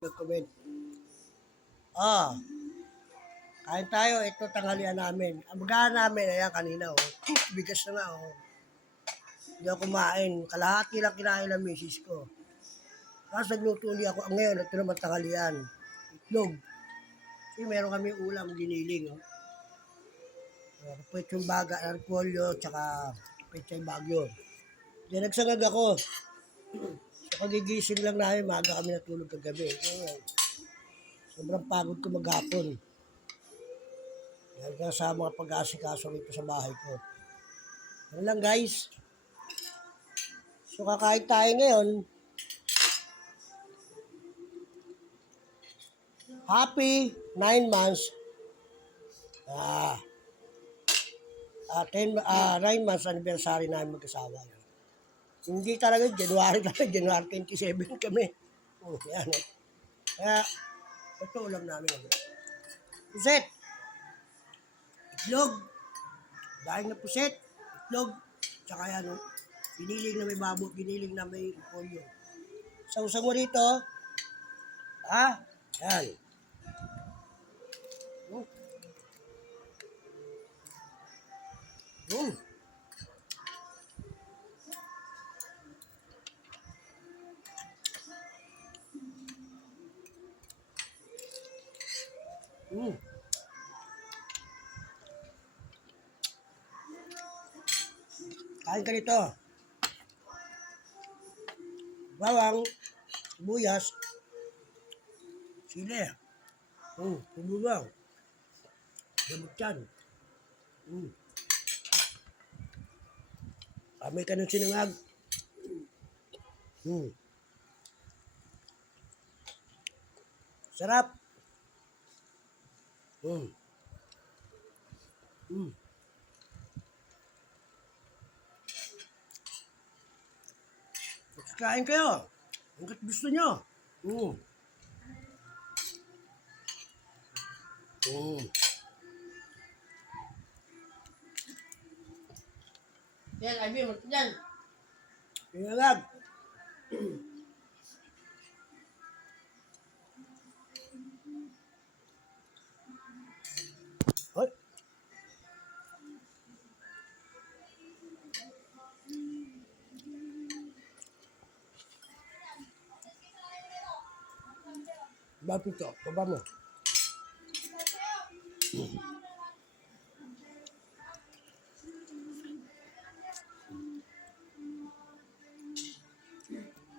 Nag-comment. Ah. Kain tayo, ito tanghalian namin. Ang namin, ayan kanina, oh. Bigas na nga, oh. Hindi ako kumain. Kalahati lang kinain ng misis ko. Tapos nagluto ulit ako. Ang ngayon, ito naman tanghalian. Itlog. Kasi meron kami ulam, giniling, oh. Uh, pwetsong baga, arpolyo, tsaka pwetsong bagyo. Diyan nagsangag ako. So, kagigising lang namin, maaga kami natulog kagabi. Ngayon, sobrang pagod ko maghapon. Dahil nga sa mga pag-aasikaso rito sa bahay ko. Ano lang guys. So kakain tayo ngayon. Happy 9 months. Ah. Ah, 10, ah, 9 months anniversary namin mag-asawa. Hindi talaga, January talaga, January 27 kami. Oh, yan. eh. Kaya, ito ulam namin. Puset. Itlog. Dahil na puset. Itlog. Tsaka yan, oh. Giniling na may babo, giniling na may polyo. Sausang mo rito. Ha? Yan. Oh. Mm. Mm. Kain ka nito. Bawang, sibuyas, sili. Mm, pumubaw. Gamot yan. Mm. Kami ka ng sinangag. Mm. Sarap. Mm. Mm. Kain kayo. Hanggat gusto nyo. Mm. Mm. Yan, Ivy, mo yan. Bakit ito? Baba mo.